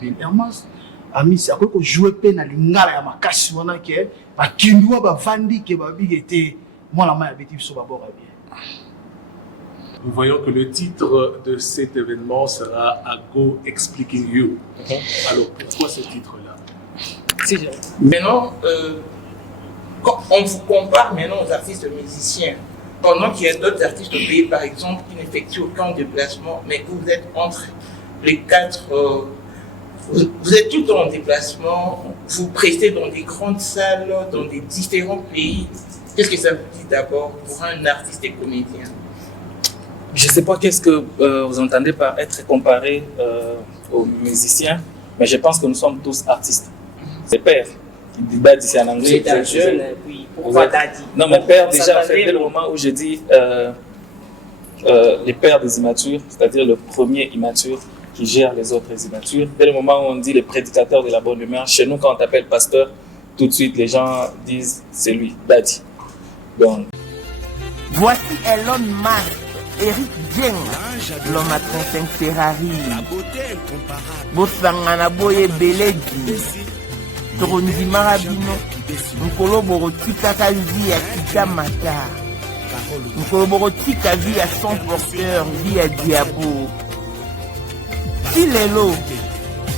Ben Hermas Amis akoko jouer pe na lingala ya makasi wana ke ba kindwa ba vandi ke ba bigete moi la main abeti so ba bora bien. Nous voyons que le titre de cet événement sera Ago Explaining You. Alors pourquoi ce titre-là? Maintenant, quand on vous compare maintenant aux artistes musiciens, pendant qu'il y a d'autres artistes au pays, par exemple, qui n'effectuent aucun déplacement, mais que vous êtes entre les quatre, vous êtes tout le temps en déplacement, vous prestez dans des grandes salles, dans des différents pays. Qu'est-ce que ça vous dit d'abord pour un artiste et comédien? Je ne sais pas qu'est-ce que vous entendez par être comparé aux musiciens, mais je pense que nous sommes tous artistes. C'est père. Daddy, c'est en anglais. C'est un jeune, oui. Pourquoi Daddy? Non, mais père, déjà, dès le moment où je dis les pères des immatures, c'est-à-dire le premier immature qui gère les autres immatures, dès le moment où on dit les prédicateurs de la bonne humeur, chez nous, quand on t'appelle pasteur, tout de suite, les gens disent c'est lui, Daddy. Donc. Voici Elon Musk. Eric Dieng, l'homme à 35 Ferrari. Bosangana boye beledi. Torondi marabino. Nkolo borotika kazi ya kitamata. Nkolo borotika vie à son porteur, vie à diabo. Si lelo,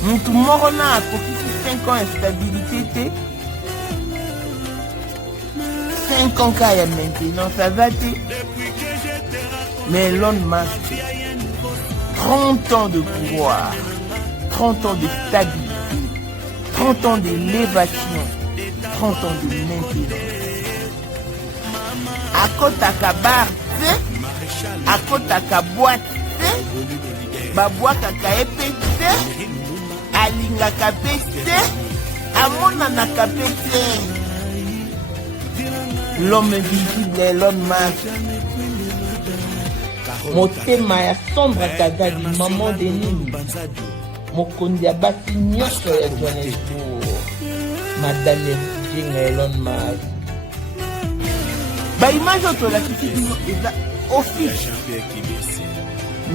mutu morona a kokisi 5 ans instabilité. 5 ans kaya maintenant, ça va te. Mais Elon Musk, 30 ans de pouvoir, 30 ans de stabilité, 30 ans d'élévation, 30 ans de maintenance. À côté à bar, à côté à boîte, ba boîte à épée, à linga kapete, à mon anakapete. L'homme invisible Elon Musk. Motema ya sombre kazali maman de nini mokondi ya basi nyonso ya Johannesburg madame Dieng Elon Musk baimage oyo tolakisi bino eza office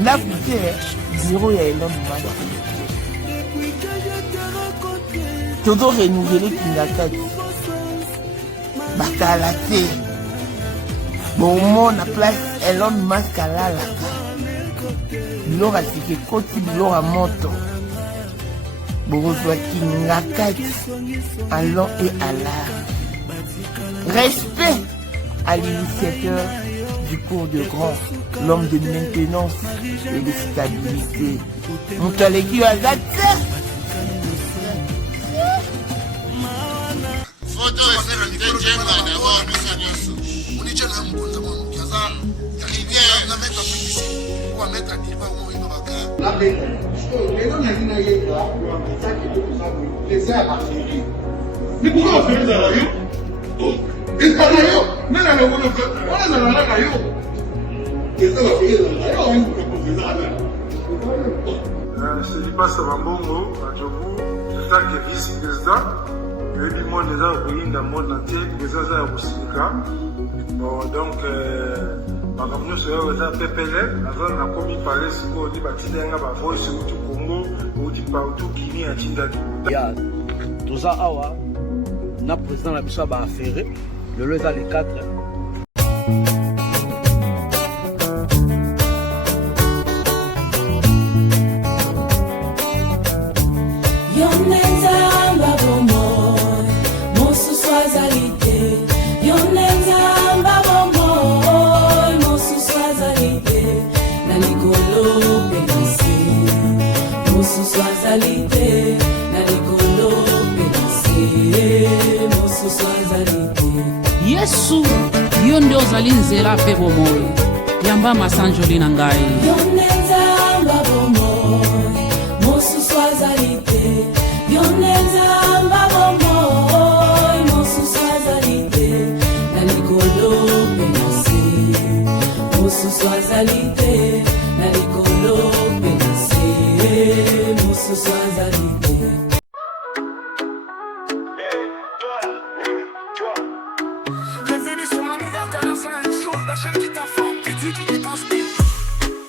ndako te biro ya Elon Musk tozo renouveler kingakati bakala te bon, la place Elon Musk à la bilora sike koti bilora moto bozwaki ngakati à long et à large. Respect à l'initiateur du cours de grand, l'homme de maintenance et de stabilité. Moutaleki Azate. Photo mais pourquoi on fait ça là? Il parle là, mais là on là yo. Et ça va faire c'est Lipa Savambongo, Adjobu, c'est ça qui est vice-président. Le bimon des arbres dans le monde entier, les arbres aussi. Bon, donc, makambo nyonso oyo eza PPL naza nakomi pale sikoyo ndi batinda yanga bavoice uti Congo uti partout Guinée atindaki ya toza awa na président na biso ya baaffaire lelo eza le 4 Yesu yo ndio ozali nzela mpe bomoi yamba masanjoli na ngai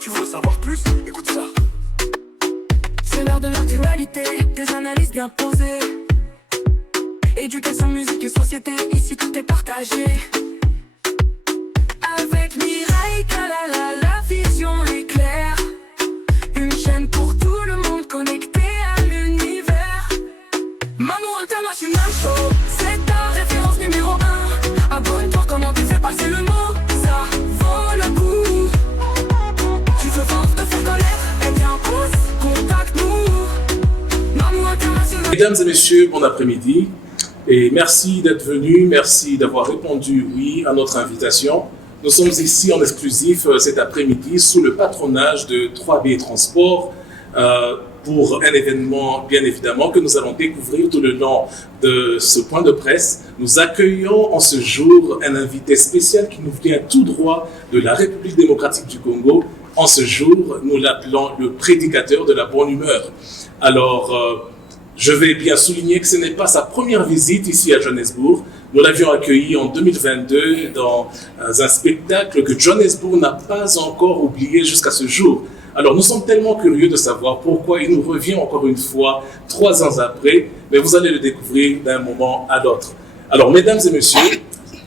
Tu veux savoir plus? Écoute ça. C'est l'heure de l'actualité. des analyses bien posées. Éducation, musique et société, ici tout est partagé. Avec Mireille Kalala, la vision est claire. Une chaîne pour tout le monde connecté à l'univers. Maman International Show, c'est ta référence numéro 1. Abonne-toi, comment tu fais passer le mot, ça vaut le coup. Tu veux vendre, te faire connaître, eh bien pousse, contacte-nous. Maman International. Mesdames et messieurs, bon après-midi. Et merci d'être venus, merci d'avoir répondu oui à notre invitation. Nous sommes ici en exclusif cet après-midi sous le patronage de 3B Transport pour un événement bien évidemment que nous allons découvrir tout le long de ce point de presse. Nous accueillons en ce jour un invité spécial qui nous vient tout droit de la République démocratique du Congo. En ce jour, nous l'appelons le prédicateur de la bonne humeur. Alors, je vais bien souligner que ce n'est pas sa première visite ici à Johannesburg. Nous l'avions accueilli en 2022 dans un spectacle que Johannesburg n'a pas encore oublié jusqu'à ce jour. Alors nous sommes tellement curieux de savoir pourquoi il nous revient encore une fois 3 ans après, mais vous allez le découvrir d'un moment à l'autre. Alors mesdames et messieurs,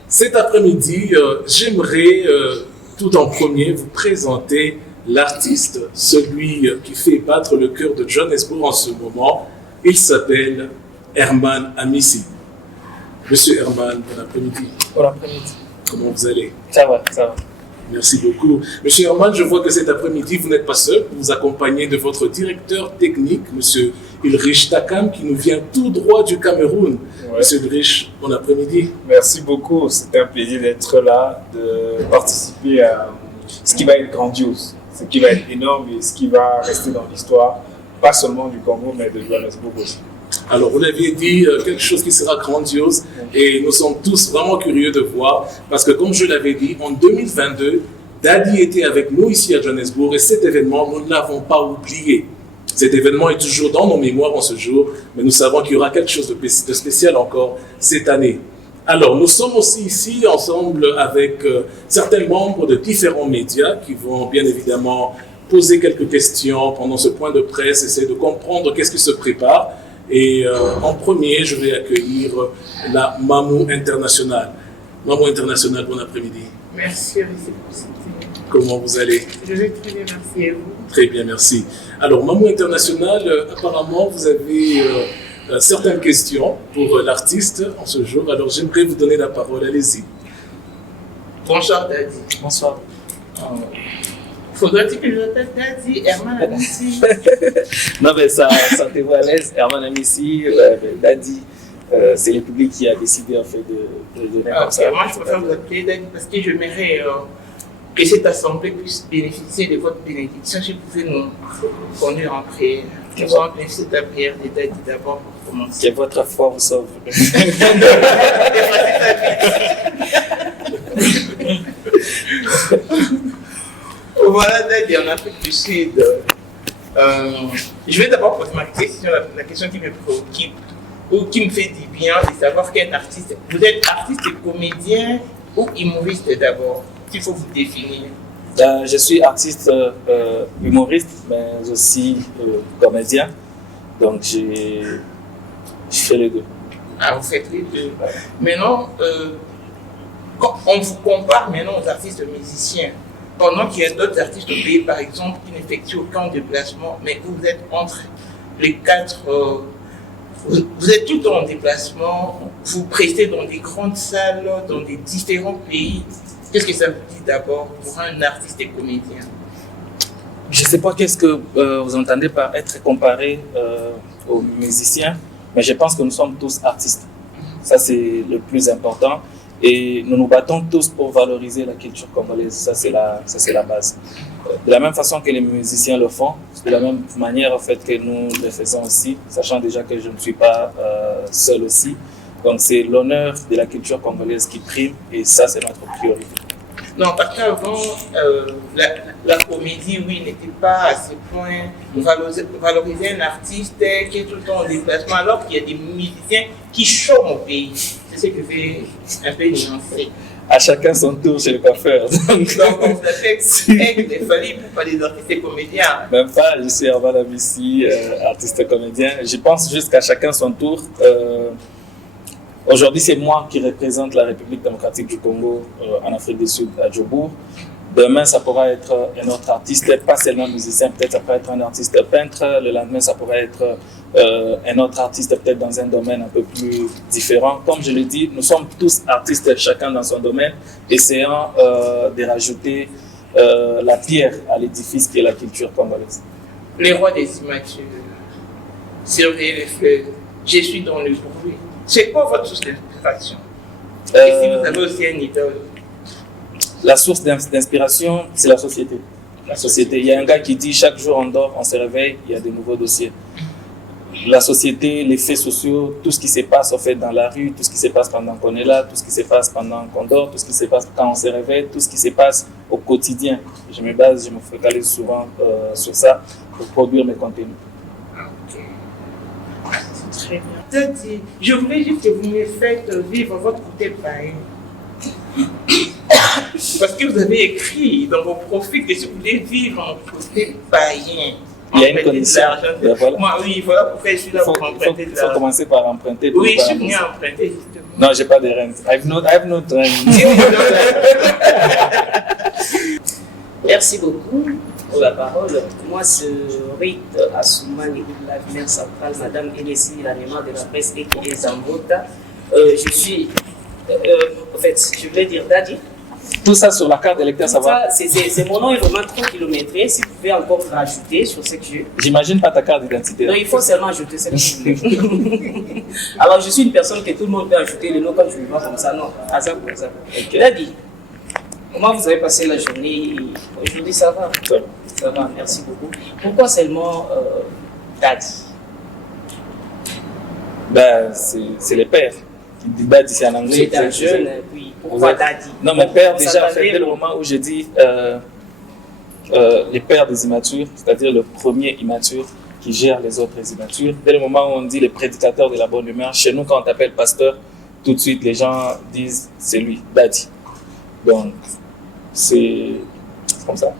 cet après-midi, j'aimerais tout en premier vous présenter l'artiste, celui qui fait battre le cœur de Johannesburg en ce moment. Il s'appelle Herman Amissi. Monsieur Herman, bon après-midi. Bon après-midi. Comment vous allez? Ça va, ça va. Merci beaucoup. Monsieur Herman, je vois que cet après-midi, vous n'êtes pas seul. Vous vous accompagnez de votre directeur technique, Monsieur Ulrich Takam, qui nous vient tout droit du Cameroun. Ouais. Monsieur Ulrich, bon après-midi. Merci beaucoup. C'est un plaisir d'être là, de participer à ce qui va être grandiose, ce qui va être énorme et ce qui va rester dans l'histoire. Pas seulement du Congo, mais de Johannesburg aussi. Alors, vous l'aviez dit, quelque chose qui sera grandiose et nous sommes tous vraiment curieux de voir parce que, comme je l'avais dit, en 2022, Daddy était avec nous ici à Johannesburg et cet événement, nous ne l'avons pas oublié. Cet événement est toujours dans nos mémoires en ce jour, mais nous savons qu'il y aura quelque chose de spécial encore cette année. Alors, nous sommes aussi ici ensemble avec certains membres de différents médias qui vont bien évidemment poser quelques questions pendant ce point de presse, essayer de comprendre qu'est-ce qui se prépare. Et en premier, je vais accueillir la Mamou International. Mamou International, bon après-midi. Merci, réciprocité. Comment vous allez? Je vais très bien, merci et vous? Très bien, merci. Alors, Mamou International, apparemment, vous avez certaines questions pour l'artiste en ce jour. Alors, j'aimerais vous donner la parole. Allez-y. Bonsoir, Daddy. Bonsoir. Faudrait-il que je l'appelle Daddy, Herman Amissi? Non, mais ça sentez-vous à l'aise. Herman Amissi, Daddy, c'est le public qui a décidé en fait de donner comme ça. Moi, je préfère vous appeler Daddy parce que j'aimerais que cette assemblée puisse bénéficier de votre bénédiction. Si vous pouvez nous conduire en prière. Nous allons bénéficier de la prière de Daddy d'abord pour commencer. Que votre foi vous sauve. Voilà, Daddy, en Afrique du Sud. Je vais d'abord poser ma question, la question qui me préoccupe ou qui me fait du bien, de savoir quel artiste. Vous êtes artiste et comédien ou humoriste d'abord, s'il faut vous définir. Je suis artiste humoriste, mais aussi comédien. Donc, je fais les deux. Ah, vous faites les deux. Maintenant, quand on vous compare maintenant aux artistes musiciens, pendant qu'il y a d'autres artistes au pays, par exemple, qui n'effectuent aucun déplacement, mais vous êtes entre les 4, vous êtes tout le temps en déplacement, vous prestez dans des grandes salles, dans des différents pays. Qu'est-ce que ça vous dit d'abord pour un artiste et comédien? Je ne sais pas qu'est-ce que vous entendez par être comparé aux musiciens, mais je pense que nous sommes tous artistes. Ça, c'est le plus important. Et nous nous battons tous pour valoriser la culture congolaise. Ça, c'est la base. De la même façon que les musiciens le font, de la même manière en fait, que nous le faisons aussi, sachant déjà que je ne suis pas seul aussi. Donc, c'est l'honneur de la culture congolaise qui prime et ça, c'est notre priorité. Non, parce qu'avant, la comédie, oui, n'était pas à ce point valoriser un artiste qui est tout le temps en déplacement, alors qu'il y a des musiciens qui chantent au pays. C'est ce que je vais un peu nuancer. À chacun son tour chez le coiffeur. Donc, on s'appelle les familles pour pas des artistes et comédiens. Même pas, je suis Hervé Amissi, artiste comédien. Je pense juste qu'à chacun son tour. Aujourd'hui, c'est moi qui représente la République démocratique du Congo en Afrique du Sud, à Djobour. Demain, ça pourra être un autre artiste, pas seulement musicien, peut-être ça pourrait être un artiste peintre. Le lendemain, ça pourrait être un autre artiste, peut-être dans un domaine un peu plus différent. Comme je l'ai dit, nous sommes tous artistes, chacun dans son domaine, essayant de rajouter la pierre à l'édifice qui est la culture congolaise. Les rois des immatures, surveiller les fleuves, je suis dans le bruit. C'est quoi votre source d'inspiration? Et si vous avez aussi un idole? La source d'inspiration, c'est la société. La société. Il y a un gars qui dit chaque jour on dort, on se réveille, il y a de nouveaux dossiers. La société, les faits sociaux, tout ce qui se passe en fait dans la rue, tout ce qui se passe pendant qu'on est là, tout ce qui se passe pendant qu'on dort, tout ce qui se passe quand on se réveille, tout ce qui se passe au quotidien. Je me focalise souvent sur ça pour produire mes contenus. Très bien. Je voulais juste que vous me faites vivre votre côté païen. Parce que vous avez écrit dans vos profils que si vous voulez vivre en côté païen, il y a une condition. Voilà. Moi, oui, voilà pourquoi je suis là pour emprunter de l'argent. Il faut commencer par emprunter. Oui, je suis venu emprunter justement. Non, j'ai pas de rente. I have no rent. Merci beaucoup pour la parole. Moi, c'est Rite Assoumani de la mère centrale, Madame Enessi, la mémoire de la presse et qui est Zambota. Je suis, en fait, je voulais dire Daddy. Tout ça sur la carte d'électeur, ça va? C'est mon nom est vraiment trop kilométré. Si vous pouvez encore rajouter sur ce que j'ai. J'imagine pas ta carte d'identité. Non, il faut seulement ajouter ce que vous voulez. Alors, je suis une personne que tout le monde peut ajouter le nom comme je le vois comme ça. Non, à ça pour ça. Okay. Daddy, comment vous avez passé la journée? Aujourd'hui, ça va? Ça va, merci beaucoup. Pourquoi seulement Daddy? Ben, c'est les pères. Daddy, c'est en anglais. C'est un jeune, oui. Pourquoi Daddy? Non, mais père, déjà, en fait, dès le moment où j'ai dit les pères des immatures, c'est-à-dire le premier immature qui gère les autres immatures, dès le moment où on dit les prédicateurs de la bonne humeur, chez nous, quand on t'appelle pasteur, tout de suite, les gens disent c'est lui, Daddy. Donc, c'est comme ça.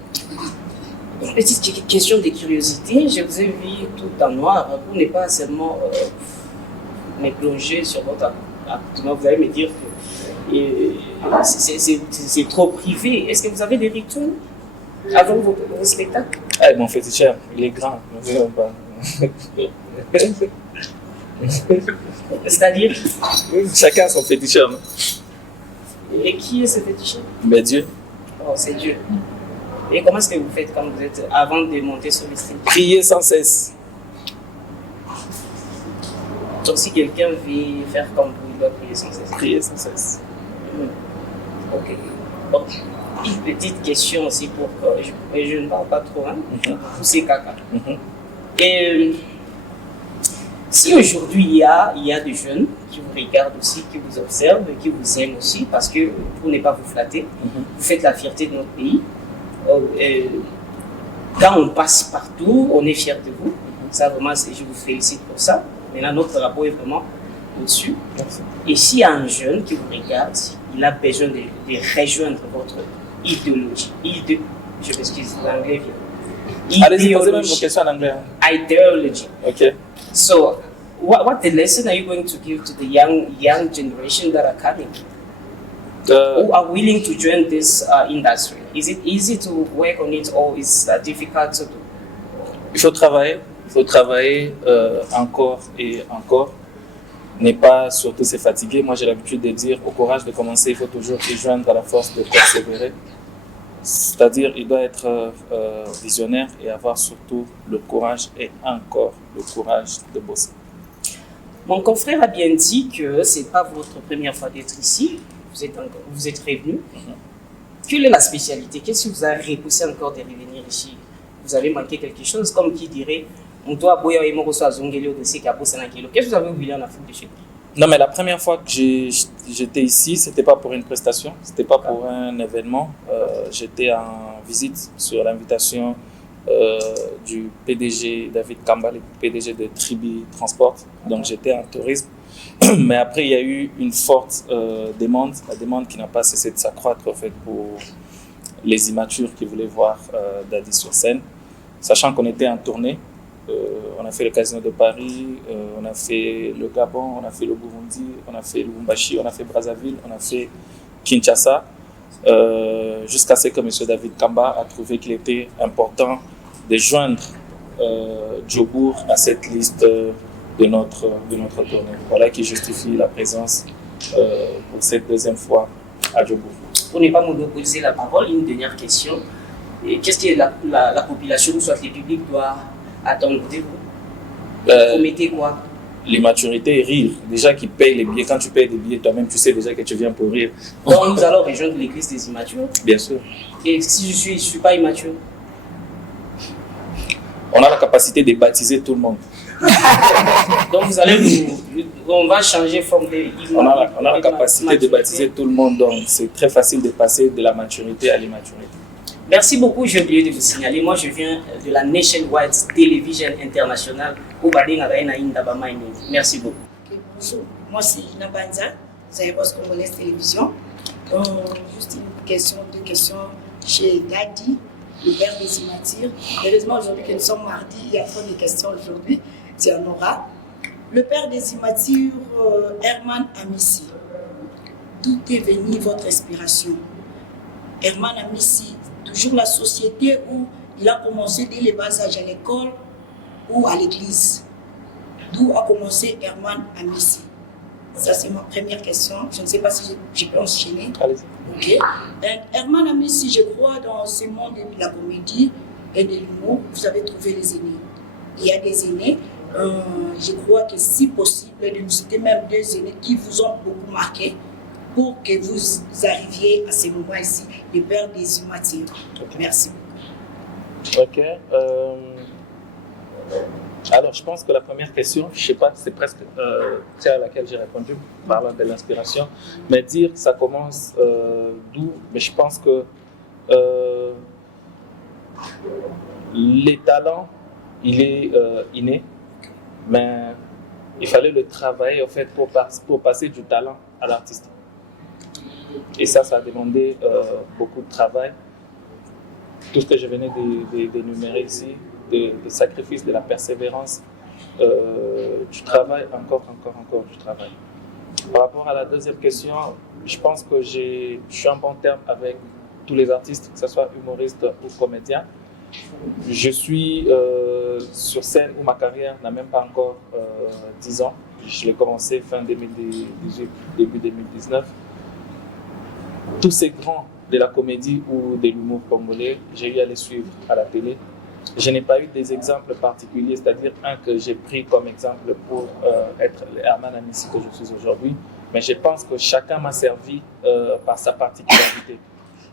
Une petite question de curiosité. Je vous ai vu tout en noir. Vous n'êtes pas seulement me plonger sur votre appartement. Vous allez me dire que c'est trop privé. Est-ce que vous avez des rituels avant vos spectacles? Ah, mon féticheur, il est grand. C'est-à-dire? Chacun son féticheur. Et qui est ce féticheur? Ben Dieu. Oh, c'est Dieu. Et comment est-ce que vous faites quand vous êtes avant de monter sur le stage? Prier sans cesse. Donc si quelqu'un veut faire comme vous, il doit prier sans cesse. Prier sans cesse. Ok. Bon, une petite question aussi pour que je ne parle pas trop, hein, pour pousser caca. Et si aujourd'hui il y a des jeunes qui vous regardent aussi, qui vous observent, qui vous aiment aussi, parce que pour ne pas vous flatter, vous faites la fierté de notre pays. Quand on passe partout, on est fiers de vous. Ça vraiment, je vous félicite pour ça. Maintenant, notre rapport est vraiment au-dessus. Et s'il y a un jeune qui vous regarde, il a besoin de rejoindre votre idéologie. Je m'excuse, l'anglais vient. Allez-y, posez même vos questions en anglais. Ideology. Okay. So, what the lesson are you going to give to the young generation that are coming? Who are willing to join this industry? Is it easy to work on it or is it difficult to do? Il faut travailler encore et encore. Ne pas surtout se fatiguer. Moi, j'ai l'habitude de dire au courage de commencer, il faut toujours y joindre à la force de persévérer. C'est-à-dire, il doit être visionnaire et avoir surtout le courage et encore le courage de bosser. Mon confrère a bien dit que ce n'est pas votre première fois d'être ici. Vous êtes revenu. Quelle est la spécialité? Qu'est-ce qui vous a repoussé encore de revenir ici? Vous avez manqué quelque chose, comme qui dirait on doit boire et moro soit zongeli au dossier qui a posé un kilo. Qu'est-ce que vous avez oublié en Afrique du Sud? Non, mais la première fois que j'étais ici, c'était pas pour une prestation, c'était pas pour un événement. J'étais en visite sur l'invitation du PDG David Kamba, le PDG de Tribi Transport. Donc j'étais en tourisme. Mais après, il y a eu une forte demande, la demande qui n'a pas cessé de s'accroître en fait, pour les immatures qui voulaient voir Dadi sur scène. Sachant qu'on était en tournée, on a fait le Casino de Paris, on a fait le Gabon, on a fait le Burundi, on a fait Lubumbashi, on a fait Brazzaville, on a fait Kinshasa, jusqu'à ce que M. David Kamba a trouvé qu'il était important de joindre Djobour à cette liste de notre tournée. Voilà qui justifie la présence pour cette deuxième fois à Djobour. Pour ne pas monopoliser la parole, une dernière question. Qu'est-ce que la population, soit le public, doit attendre de vous? Vous mettez quoi? L'immaturité et rire. Déjà qu'ils payent les billets. Quand tu payes des billets, toi-même, tu sais déjà que tu viens pour rire. Donc nous allons rejoindre l'église des immatures. Bien sûr. Et si je suis pas immature? On a la capacité de baptiser tout le monde. Donc vous allez on va changer forme de... On a la capacité de baptiser tout le monde, donc c'est très facile de passer de la maturité à l'immaturité. Merci beaucoup, j'ai oublié de vous signaler. Moi, je viens de la Nationwide Television International. Merci beaucoup. Bonjour, moi c'est Ina Banza, Zaïbos Congolaise Télévision. Juste une question, deux questions chez Dadi, le père des immatures. Heureusement, aujourd'hui que nous sommes mardi, il y a trop de questions aujourd'hui. Il y en aura. Le père des immatures, Herman Amissi. D'où est venue votre inspiration? Herman Amissi, toujours la société où il a commencé dès le bas âge à l'école ou à l'église. D'où a commencé Herman Amissi? Ça, c'est ma première question. Je ne sais pas si je peux enchaîner. Allez-y. Ok. Herman Amissi, je crois, dans ce monde de la comédie et de l'humour, vous avez trouvé les aînés. Il y a des aînés. Je crois que si possible, de nous citer même deux aînés qui vous ont beaucoup marqué pour que vous arriviez à ce moment ici, le père des immatures. Merci. Ok. Alors, je pense que la première question, je ne sais pas, c'est presque celle à laquelle j'ai répondu, parlant de l'inspiration, mais dire ça commence d'où, mais je pense que les talents, il est inné, mais il fallait le travailler en fait pour passer du talent à l'artiste. Et ça a demandé beaucoup de travail. Tout ce que je venais d'énumérer ici, de sacrifice, de la persévérance, du travail, encore du travail. Par rapport à la deuxième question, je pense que je suis en bon terme avec tous les artistes, que ce soit humoristes ou comédiens. Je suis sur scène où ma carrière n'a même pas encore 10 ans. Je l'ai commencé fin 2018, début 2019. Tous ces grands de la comédie ou de l'humour congolais, j'ai eu à les suivre à la télé. Je n'ai pas eu des exemples particuliers, c'est-à-dire un que j'ai pris comme exemple pour être Herman Amissi que je suis aujourd'hui. Mais je pense que chacun m'a servi par sa particularité.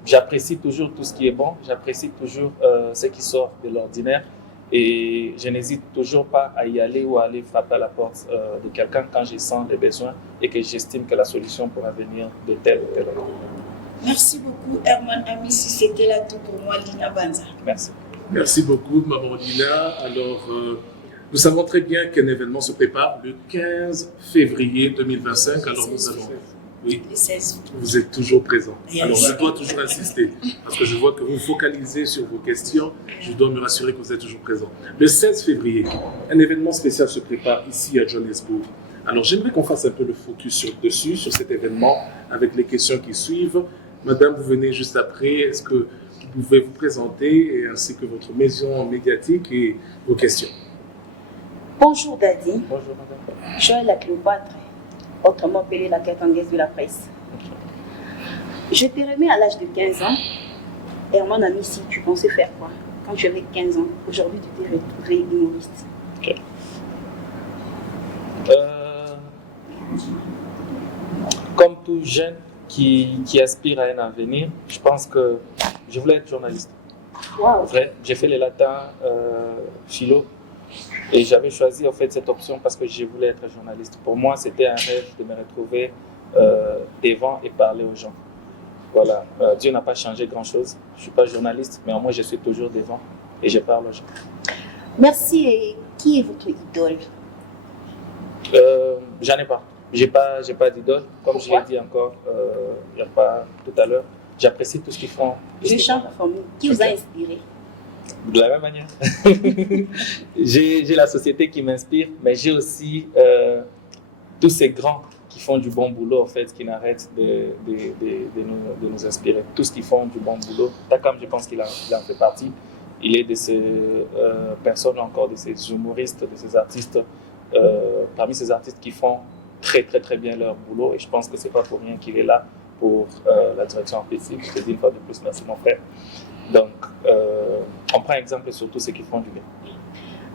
J'apprécie toujours tout ce qui est bon, j'apprécie toujours ce qui sort de l'ordinaire et je n'hésite toujours pas à y aller ou à aller frapper à la porte de quelqu'un quand je sens les besoins et que j'estime que la solution pourra venir de tel ou tel autre. Merci beaucoup Herman Amissi, c'était là tout pour moi, Lina Banza. Merci. Merci beaucoup Maman Lina. Alors, nous savons très bien qu'un événement se prépare le 15 février 2025. Alors nous allons... Oui, vous êtes toujours présent. Alors, je dois toujours insister, parce que je vois que vous focalisez sur vos questions. Je dois me rassurer que vous êtes toujours présent. Le 16 février, un événement spécial se prépare ici à Johannesburg. Alors, j'aimerais qu'on fasse un peu le focus dessus, sur cet événement, avec les questions qui suivent. Madame, vous venez juste après. Est-ce que vous pouvez vous présenter, ainsi que votre maison médiatique et vos questions? Bonjour Dadi. Bonjour madame. Joël la Cléopâtre, autrement appelée la quête anglaise de la presse. Je t'ai remis à l'âge de 15 ans. Herman Amissi, tu pensais faire quoi quand tu avais 15 ans? Aujourd'hui, tu t'es retrouvé humoriste. Okay. Comme tout jeune qui aspire à un avenir, je pense que je voulais être journaliste. Wow. Vrai, j'ai fait les latins, philo, et j'avais choisi en fait cette option parce que je voulais être journaliste. Pour moi, c'était un rêve de me retrouver devant et parler aux gens. Voilà, Dieu n'a pas changé grand-chose. Je ne suis pas journaliste, mais au moins je suis toujours devant et je parle aux gens. Merci. Et qui est votre idole? J'en ai pas. J'ai pas d'idole. Comme je l'ai dit encore il y a pas tout à l'heure, j'apprécie tout ce qu'ils font. Je change la formule. Qui vous a inspiré? De la même manière. J'ai la société qui m'inspire, mais j'ai aussi tous ces grands qui font du bon boulot, en fait, qui n'arrêtent de nous inspirer. Tous qui font du bon boulot. Takam, je pense qu'il en fait partie. Il est de ces personnes, encore de ces humoristes, de ces artistes, parmi ces artistes qui font très très très bien leur boulot, et je pense que c'est pas pour rien qu'il est là pour la direction artistique. Je te dis une fois de plus, merci mon frère. Donc, on prend exemple sur tous ceux qui font du bien.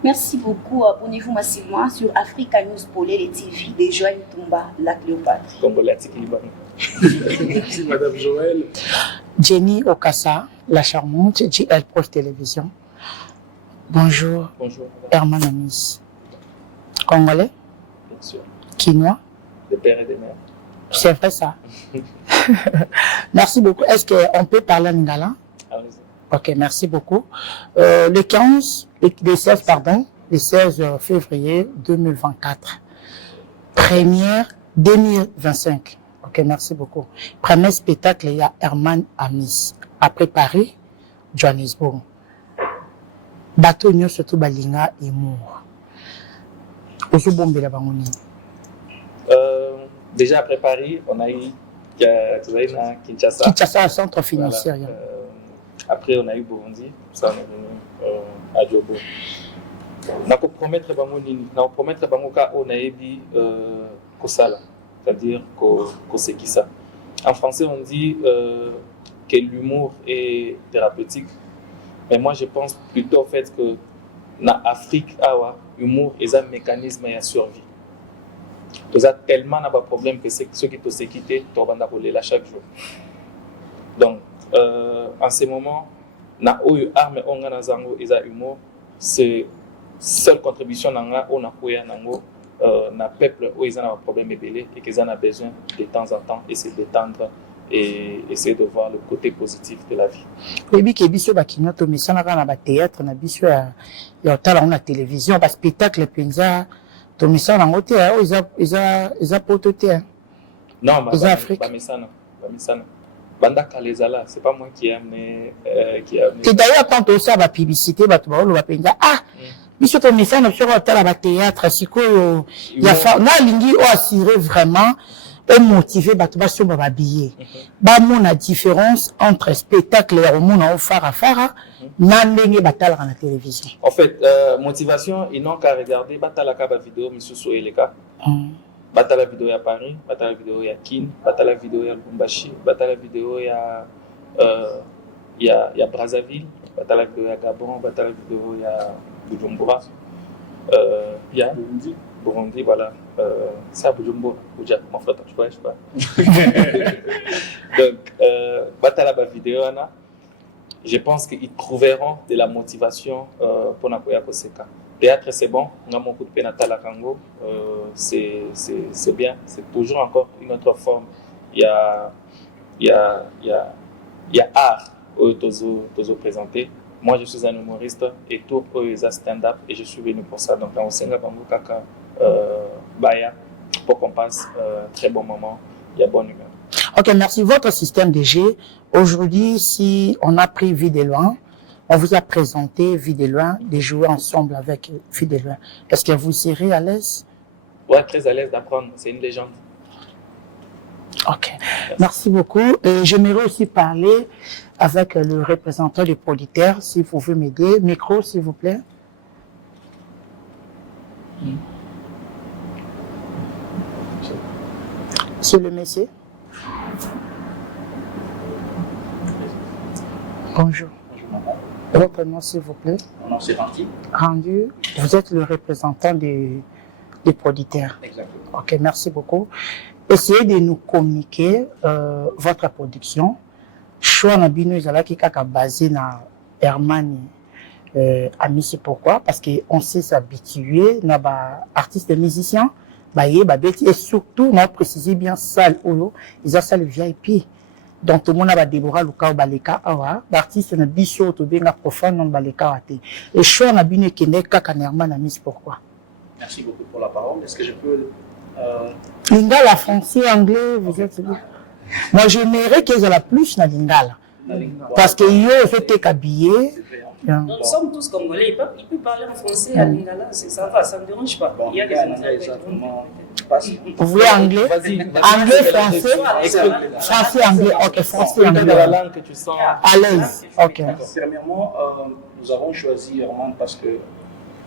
Merci beaucoup. Abonnez-vous massivement sur Africa News Polé, les TV de Joël Tumba, la Cléopâtre. Merci Madame Joël. Jenny Okassa, la charmante, JL Prof Télévision. Bonjour. Bonjour. Herman Amis. Congolais? Bien sûr. Quinois? Des pères et des mères. C'est vrai ça. Merci beaucoup. Est-ce qu'on peut parler en lingala? Ok, merci beaucoup. Le 16 février 2024. Première 2025. Ok, merci beaucoup. Premier spectacle, il y a Herman Amis. Après Paris, Johannesburg. Bateau Nyo surtout Balinga et Mour. Déjà après Paris, on a eu Kinshasa. Kinshasa, centre financier. Voilà. Après, on a eu Burundi. Ça, on est venu à Djobo. On a promettre on a dit Kosala, c'est-à-dire Kosekisa. En français, on dit que l'humour est thérapeutique. Mais moi, je pense plutôt au fait que dans l'Afrique, l'humour est un mécanisme de survie. Il y a tellement de problèmes que ceux qui te se quittent, tu vas là chaque jour. Donc, en ce moment, na oyo arme onga na zango eza humour, c'est seule contribution nanga on a koya nango na peuple où ils ont un problème ébélé et qu'ils en ont besoin de temps en temps et se détendre et essayer de voir le côté positif de la vie. Oui, que biso bakina to misana kana ba théâtre na biso ya tala na télévision ba spectacle penza to misana ngote ya iza potote. Non, ba misana. Banda Kalezala, c'est pas moi qui ai amené. Et d'ailleurs, quand on sait la publicité, bah, tu vas voir, mais sur ton message, sur le théâtre, c'est que, il y a lingi assuré vraiment, et motivé, bah, tu vas sur ma billet. Bah, la différence entre spectacle et mon fara, n'amener battle à la télévision. En fait, motivation, ils n'ont qu'à regarder, battle à la vidéo, monsieur Soeleka. Batala vidéo à Paris, batala vidéo à Kin, batala vidéo à Lubumbashi, batala vidéo à Brazzaville, batala vidéo à Gabon, batala vidéo à Bujumbura, il y a Burundi, voilà. C'est à Bujumbura, mon frère, je sais pas. Donc, batala vidéo, je pense qu'ils trouveront de la motivation pour Nakoya Koseka. Théâtre, c'est bon, on a beaucoup de peine à Talakango, c'est bien, c'est toujours encore une autre forme. Il y a art aux présenté. Moi, je suis un humoriste et tout eux stand-up et je suis venu pour ça. Donc, on s'est Bango Kaka Baya pour qu'on passe un très bon moment. Il y a bonne humeur. Ok, merci. Votre système de jeu, aujourd'hui, si on a pris Vie de loin, on vous a présenté Vie de loin, de jouer ensemble avec Vie de loin. Est-ce que vous serez à l'aise? Ouais, très à l'aise d'apprendre. C'est une légende. Ok, merci beaucoup. J'aimerais aussi parler avec le représentant du producteur, si vous pouvez m'aider. Micro, s'il vous plaît. C'est le monsieur. Bonjour. Votre nom, s'il vous plaît. Mon nom, c'est Randy. Randy, vous êtes le représentant des producteurs. Exactement. Ok, merci beaucoup. Essayez de nous communiquer votre production. Choix na bino ezalaki kaka basé na Herman Amis, c'est pourquoi? Parce qu'on sait s'habituer na ba artistes et musiciens, et surtout, on a précisé bien salle Olo, ils ont salle VIP. donc tout le monde a Déborah Luka ou Baleka awa l'artiste na biso to benga profane non Baleka wate et choix na bine kende kaka nerma na Miss pourquoi. Merci beaucoup pour la parole. Est-ce que je peux Lingala français anglais vous êtes moi j'aimerais qu'ils aient la plus na lingala parce que yo fait habillé. Nous sommes tous congolais, il peut parler en français à lingala, ça va, ça ne me dérange pas. Il y a des interprètes. Vous voulez anglais? Anglais, français? Français, anglais. Ok, français, anglais. La langue que tu sens à l'aise. Ok. Premièrement, nous avons choisi Herman parce que,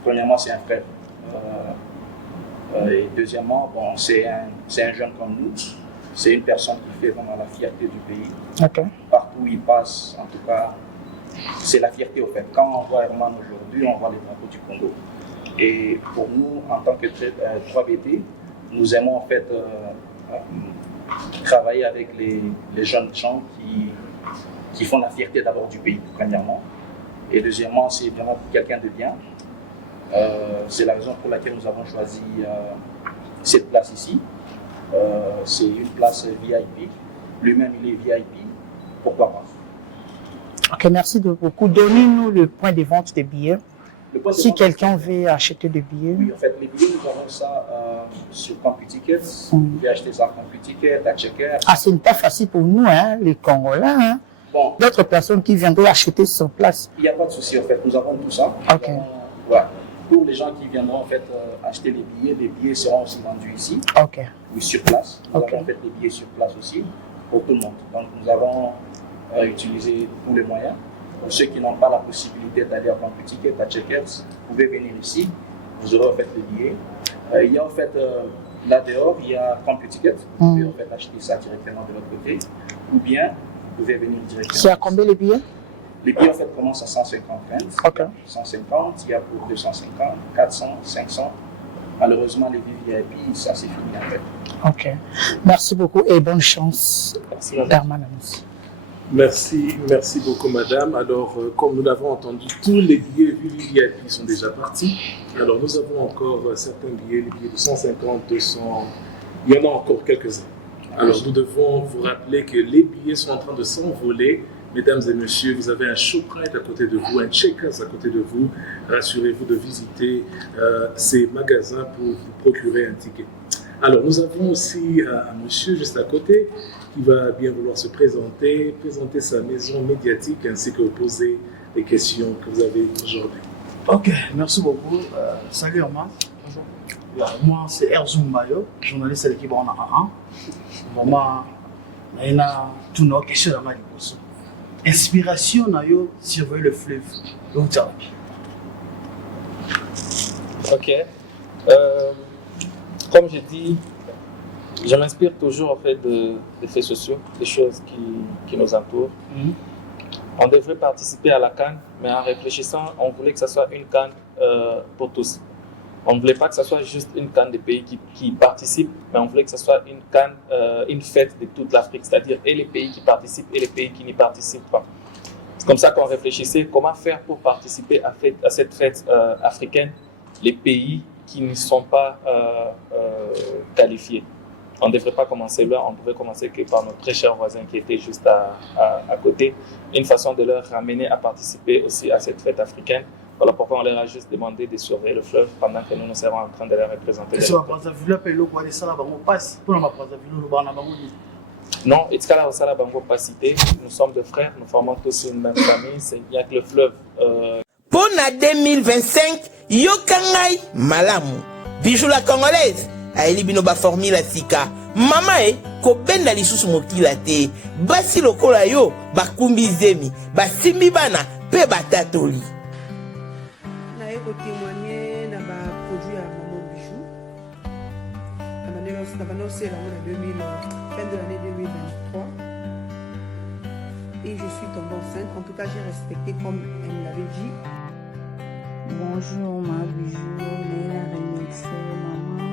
premièrement, c'est un frère. Et deuxièmement, bon, c'est un jeune comme nous. C'est une personne qui fait vraiment la fierté du pays. Okay. Partout où il passe, en tout cas, c'est la fierté au fait. Quand on voit Herman aujourd'hui, on voit les drapeaux du Congo. Et pour nous, en tant que 3BT, nous aimons en fait travailler avec les jeunes gens qui font la fierté d'abord du pays, premièrement. Et deuxièmement, c'est vraiment quelqu'un de bien. C'est la raison pour laquelle nous avons choisi cette place ici. C'est une place VIP. Lui-même, il est VIP. Pourquoi pas? Ok, merci beaucoup. Donnez-nous le point de vente des billets. Si quelqu'un veut acheter des billets. Oui, en fait, les billets, nous avons ça sur CompuTicket. Vous pouvez acheter ça à CompuTicket, à Checker. Ah, c'est pas facile pour nous, hein, les Congolais. Hein. Bon. D'autres personnes qui viendraient acheter sur place. Il n'y a pas de souci, en fait. Nous avons tout ça. Ok. Ouais. Pour les gens qui viendront en fait acheter les billets seront aussi vendus ici. Ok. Oui, sur place. Nous avons en fait les billets sur place aussi pour tout le monde. Donc nous avons utilisé tous les moyens. Pour ceux qui n'ont pas la possibilité d'aller à CompuTicket, à Checkers, vous pouvez venir ici. Vous aurez en fait les billets. Il y a en fait là dehors, il y a CompuTicket. Vous pouvez en fait acheter ça directement de l'autre côté. Ou bien vous pouvez venir directement. C'est à combien les billets? Les billets en fait commencent à 150 francs. Ok. 150, il y a pour 250, 400, 500. Malheureusement, les VIP, ça c'est fini en fait. Ok. Merci beaucoup et bonne chance. Merci. Merci beaucoup, madame. Alors, comme nous l'avons entendu, tous les billets VIP sont déjà partis. Alors, nous avons encore certains billets, les billets de 150, 200, il y en a encore quelques-uns. Alors, nous devons vous rappeler que les billets sont en train de s'envoler. Mesdames et messieurs, vous avez un Shoprite à côté de vous, un Checkers à côté de vous. Rassurez-vous de visiter ces magasins pour vous procurer un ticket. Alors, nous avons aussi un monsieur juste à côté qui va bien vouloir se présenter sa maison médiatique ainsi que poser les questions que vous avez aujourd'hui. Ok, merci beaucoup. Salut Herman. Bonjour. Moi, c'est Erzoum Bayo, journaliste à l'équipe en A1. Vraiment, il y a tout nos questions à Mali. Inspiration, nayo surveiller le fleuve. Ok. Comme je dis, je m'inspire toujours en fait des faits sociaux, des choses qui nous entourent. On devrait participer à la CAN, mais en réfléchissant, on voulait que ce soit une CAN pour tous. On ne voulait pas que ce soit juste une CAN des pays qui participent, mais on voulait que ce soit une CAN, une fête de toute l'Afrique, c'est-à-dire et les pays qui participent et les pays qui n'y participent pas. C'est comme ça qu'on réfléchissait comment faire pour participer à cette fête africaine, les pays qui ne sont pas qualifiés. On ne devrait pas commencer là, on devrait commencer que par notre très cher voisin qui était juste à côté. Une façon de leur ramener à participer aussi à cette fête africaine. Voilà pourquoi on leur a juste demandé de surveiller le fleuve pendant que nous serons en train de les représenter. Non, nous sommes des frères, nous formons tous une même famille, il n'y a que le fleuve. Pour 2025, Yokangai Malamu, Bijou la Congolaise, Aeli Binoba Formula Sika, Mama ko benda lisusu mokila te, basi lokola yo, bakumbi zemi, basimbi bana, pe batatoli. Pour témoigner dans ma produit à Maman Bijou. La fin de l'année 2023. Et je suis tombée enceinte. En tout cas, j'ai respecté comme elle me l'avait dit. Bonjour ma Bijou, Néla Remixé, maman.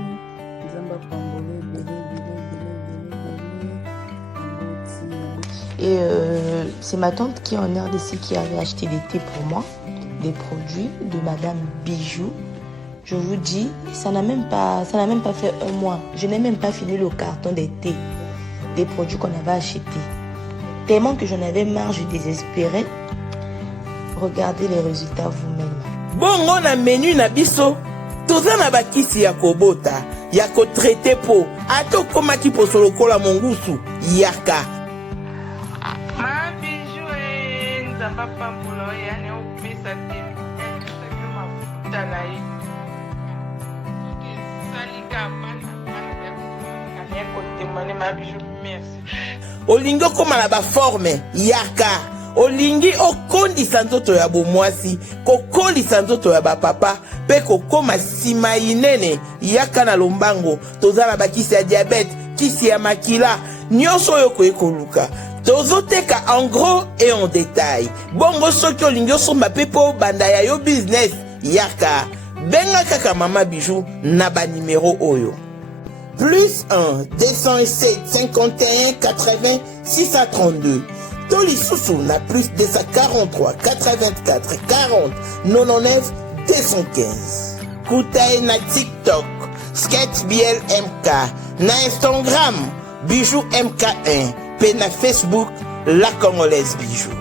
Zamba Congolais, Et c'est ma tante qui est en RDC qui avait acheté des thés pour moi. Des produits de Madame Bijou. Je vous dis, ça n'a même pas fait un mois. Je n'ai même pas fini le carton des thés, des produits qu'on avait achetés. tellement que j'en avais marre, je désespérais. Regardez les résultats vous-même. Bongo na menu na biso, toza na bakisi ya kobota, ya ko traiter po, ato koma ki posolo kola mongusu, yaka. Ma bijou nzamba pambulo yani opesa te. Saki mafuta na ye. Salika bana ya kotemane ma bijou merci. Olingo koma na ba forme, yaka. Olingi okondisa nzoto ya bomwasi, kokondisa nzoto ya bapapa, pe kokoma sima inene, yaka na lombango, toza na bakisi ya diabète, kisi ya makila, nyonso oyo koluka. Tozoteka en gros et en détail. Bongo soki olingi osomba pe po banda ya yo business, yaka. Benga kaka Mama Bijou na ba numéro oyo. Plus 1 207 51 80 632. Toli Soussou na plus 243 84 40 99 215. Koutaï na TikTok, Sketch BL MK, na Instagram, Bijou MK1, pe na Facebook, La Congolaise Bijou.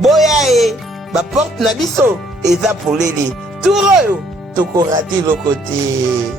Boya ba porte na biso, eza pour lele. Touroyo, toko raté le côté.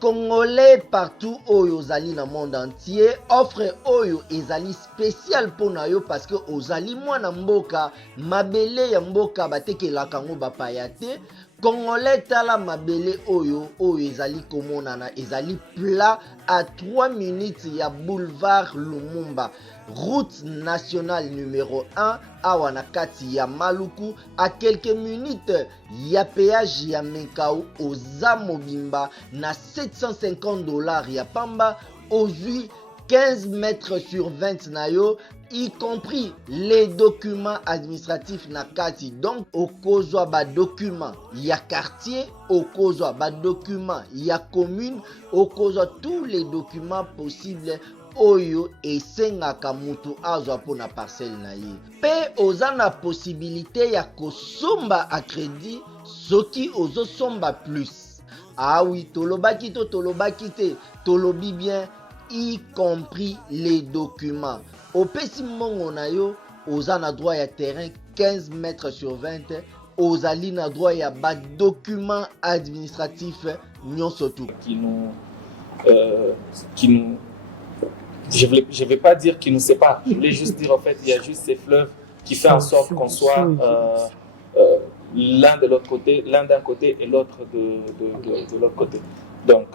Congolais partout oyo ozali na monde entier, offre oyo ezali spécial pona yo parce que ozali mwana mboka, mabele ya mboka batekelaka ngo bapaya te. Congolais tala mabele oyo ezali komonana, ezali plat à 3 minutes ya boulevard Lumumba, route nationale numéro 1 awa na kati ya Maluku, à quelques minutes ya péage ya Menkau oza mobimba na $750 ya pamba, ozui 15 mètres sur 20 na yo, y compris les documents administratifs na kati. Donc okozwa ba document ya quartier, okozwa ba document ya commune, okozwa tous les documents possibles oyo esengaka mutu azwa pona parcelle na ye. Pe oza na possibilité ya kosomba a crédit soki ozosomba plus. Ah oui, tolobaki to tolobaki te, tolobi bien, y compris les documents. Opesi mongo na yo, oza na droit ya terrain 15 mètres sur 20, ozali na droit ya ba documents administratifs nyonso tout. Je vais pas dire qui nous sépare, je voulais juste dire en fait, il y a juste ces fleuves qui fait en sorte qu'on soit l'un de l'autre côté, l'un d'un côté et l'autre de l'autre côté. Donc,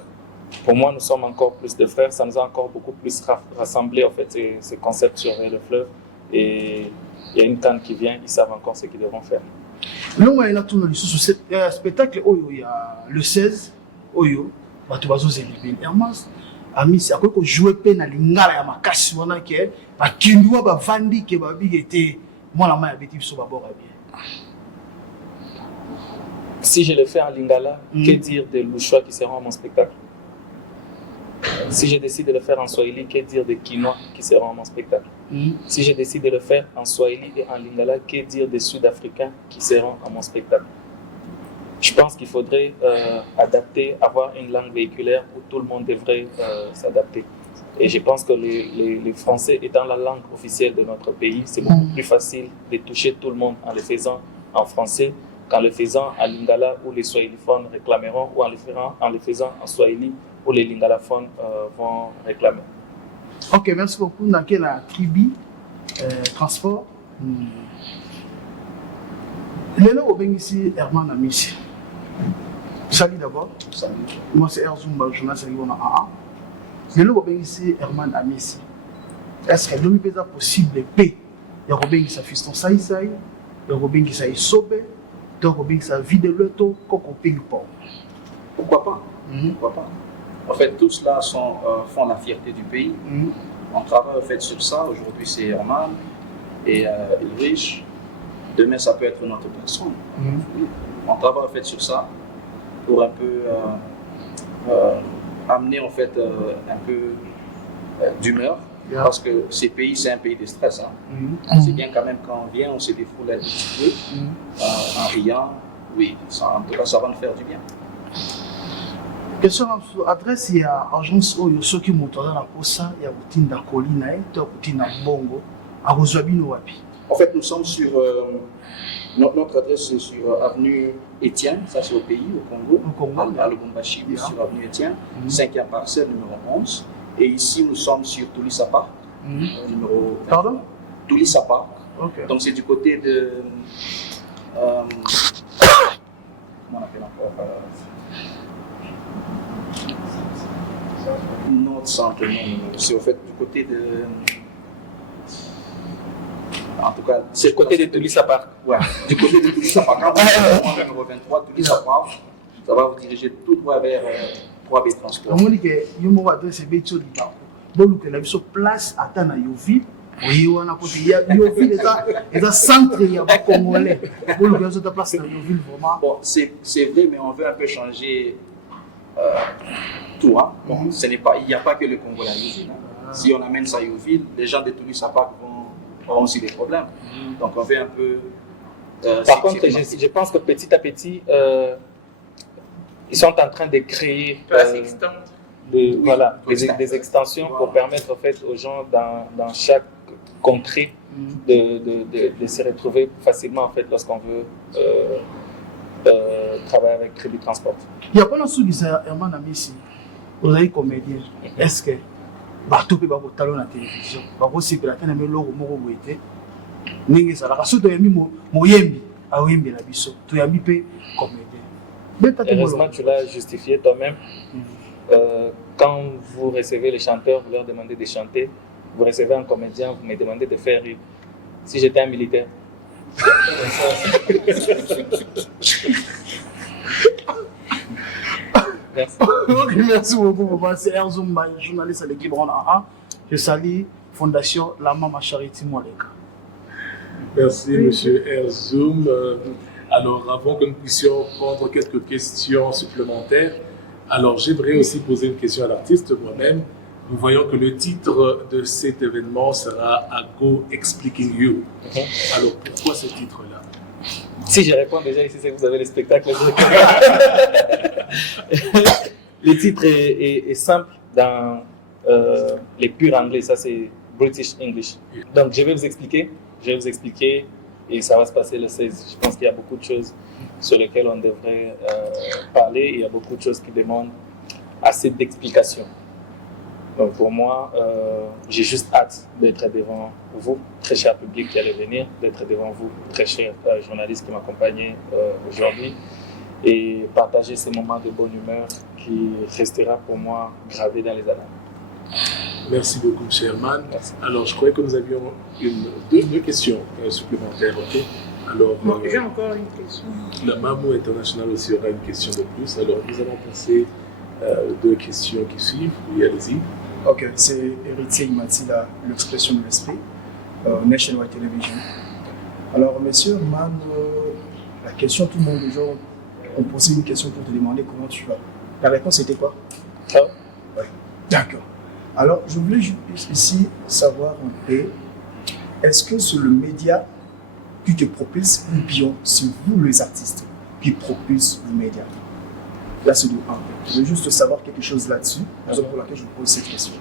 pour moi, nous sommes encore plus de frères, ça nous a encore beaucoup plus rassemblés en fait, ces concepts sur le fleuve. Et il y a une canne qui vient, ils savent encore ce qu'ils devront faire. Nous, il y a tout le spectacle, il y a le 16, Oyo, Batubazo Zélibé, Hermas. Amisi akoki jouer pe na lingala ya makasi wana ke bakindwa bavandi ke babiki ete mwana maya beti biso babora bien. Si je le fais en lingala, que dire des Louchois qui seront à mon spectacle? Si je décide de le faire en swahili, que dire des Quinois qui seront à mon spectacle? Si je décide de le faire en swahili et en lingala, que dire des Sud-Africains qui seront à mon spectacle? Je pense qu'il faudrait adapter, avoir une langue véhiculaire où tout le monde devrait s'adapter. Et je pense que les Français étant la langue officielle de notre pays, c'est beaucoup plus facile de toucher tout le monde en le faisant en français qu'en le faisant en lingala où les swahiliphones réclameront ou en le faisant en swahili où les lingalaphones vont réclamer. Ok, merci beaucoup. Dans quelle tribu, transport, Léna Obengisi, Herman Amissi. Salut d'abord. Salut. Moi c'est Erzumba, journaliste à AA. Léna Obengisi, Herman Amissi. Est-ce que l'homme est possible de paix? Il y a Obengisi fiston Saïsaï, il y a Obengisi Sobe, il y a Obengisi vide le taux, Koko ping-pong. Pourquoi pas? Pourquoi pas? En fait, tous cela font la fierté du pays. On travaille en fait sur ça. Aujourd'hui, c'est Herman et Ulrich. Demain, ça peut être une autre personne. On travaille en fait sur ça pour un peu amener en fait un peu d'humeur. Parce que ces pays, c'est un pays de stress. C'est bien quand même quand on vient, on se défoule un petit peu en riant. Oui, ça, en tout cas, ça va nous faire du bien. Question adresse ya agence oyo soki moto aza na posa ya kotinda kolina ye to kotinda mbongo à Rosabino Wapi. En fait, nous sommes sur. Notre adresse est sur avenue Étienne, ça c'est au pays, au Congo, à Lubumbashi, sur avenue Étienne, 5e parcelle, numéro 11. Et ici, nous sommes sur Toulisapa, numéro. Pardon? Toulisapa. Okay. Donc c'est du côté de. Comment on appelle encore Notre centre, non, c'est au fait du côté de. En tout cas, c'est du côté de Toulisapa. Ouais, du côté de Toulisapa. Quand vous êtes au numéro 23, Toulisapa, ça va vous diriger tout droit vers 3B Transport. On dit que il y a adresse et bétio du temps. Bon, que la vie sur place à Tanayovi. Oui, on a côté Yoville est un centre il y a pas congolais. Bon, le gars de place à Yoville vraiment. Bon, c'est vrai, mais on veut un peu changer tout. Hein. Bon, ce n'est pas, il n'y a pas que le Congolais à Yoville. Hein. Si on amène ça à Yoville, les gens de Toulouse-Sapak auront aussi des problèmes. Donc on veut un peu. Par contre, je pense que petit à petit, ils sont en train de créer des extensions pour permettre en fait, aux gens dans chaque contrée de se retrouver facilement en fait, lorsqu'on veut travailler avec Crédit Transport. Il y a pas de souci, Herman Amissi, vous avez comédien. Est-ce que bateau peut avoir talon à la télévision, aussi que la télé mais logo moko boité, ningi ça la raso to yami moyembi a wembi la biso, to yami pe comédien. Heureusement tu l'as justifié toi-même. Quand vous recevez les chanteurs, vous leur demandez de chanter. Vous recevez un comédien, vous me demandez de faire rire. Si j'étais un militaire. Merci. Merci beaucoup. C'est Erzoum, journaliste à l'équipe Rwanda. Je salue Fondation Lama Machariti Mwaleka. Merci, monsieur Erzoum. Alors, avant que nous puissions prendre quelques questions supplémentaires, alors j'aimerais aussi poser une question à l'artiste moi-même. Nous voyons que le titre de cet événement sera Ago Expliquing You. Alors, pourquoi ce titre-là? Si je réponds déjà ici, c'est que vous avez le spectacle. Le titre est simple dans les purs anglais, ça c'est British English. Donc je vais vous expliquer et ça va se passer le 16. Je pense qu'il y a beaucoup de choses sur lesquelles on devrait parler. Il y a beaucoup de choses qui demandent assez d'explications. Donc pour moi, j'ai juste hâte d'être devant vous, très cher public qui allez venir, d'être devant vous, très cher journaliste qui m'accompagnez aujourd'hui, et partager ces moments de bonne humeur qui restera pour moi gravé dans les annales. Merci beaucoup, cher Herman. Alors, je croyais que nous avions deux questions supplémentaires. Okay? Alors, j'ai encore une question. La Mamou International aussi aura une question de plus. Alors, nous allons passer deux questions qui suivent. Oui, allez-y. Ok, c'est Héritier Imatila, l'expression de l'esprit, Nationwide Television. Alors, monsieur Herman, la question, tout le monde, les gens ont posé une question pour te demander comment tu vas. La réponse était quoi? Ah. Oui. D'accord. Alors, je voulais juste ici savoir un peu, est-ce que c'est le média qui te propulse ou bien c'est vous les artistes qui propulsent le média? Là, c'est de un. Je veux juste savoir quelque chose là-dessus, raison pour laquelle je vous pose cette question.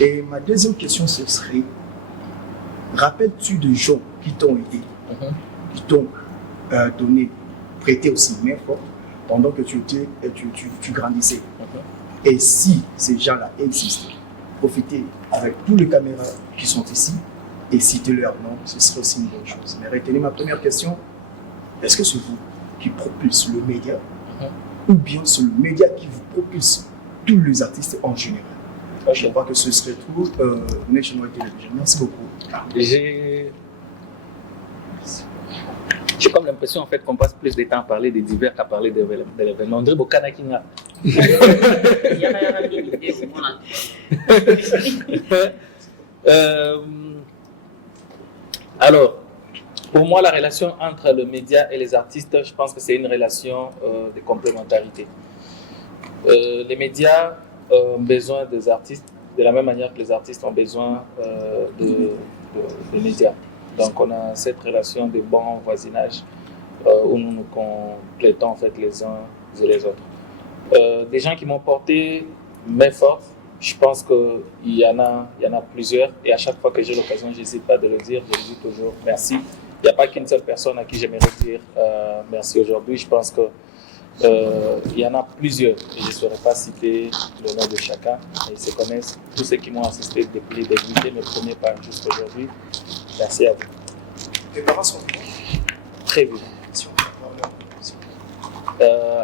Et ma deuxième question, ce serait, rappelles-tu de gens qui t'ont aidé, qui t'ont donné, prêté aussi main forte pendant que tu grandissais? Et si ces gens-là existent, profitez avec tous les caméras qui sont ici et citez leur nom, ce serait aussi une bonne chose. Mais retenez ma première question, est-ce que c'est vous qui propulse le média ou bien c'est le média qui vous propulse tous les artistes en général? Je crois que ce serait tout. Nationwide Television. Merci beaucoup. J'ai comme l'impression en fait qu'on passe plus de temps à parler des divers qu'à parler de l'événement. On dirait Bokana Kinga. Alors, pour moi, la relation entre le média et les artistes, je pense que c'est une relation de complémentarité. Les médias ont besoin des artistes de la même manière que les artistes ont besoin des médias. Donc on a cette relation de bon voisinage où nous nous complétons en fait les uns et les autres. Des gens qui m'ont porté main forte, Je pense qu'il y en a plusieurs et à chaque fois que j'ai l'occasion, je n'hésite pas de le dire, je dis toujours merci. Il n'y a pas qu'une seule personne à qui j'aimerais dire merci aujourd'hui. Je pense qu'il y en a plusieurs et je ne saurais pas citer le nom de chacun. Ils se connaissent, tous ceux qui m'ont assisté depuis le début, dès mes premiers pas jusqu'à aujourd'hui. Merci à vous. Tes parents sont très vieux.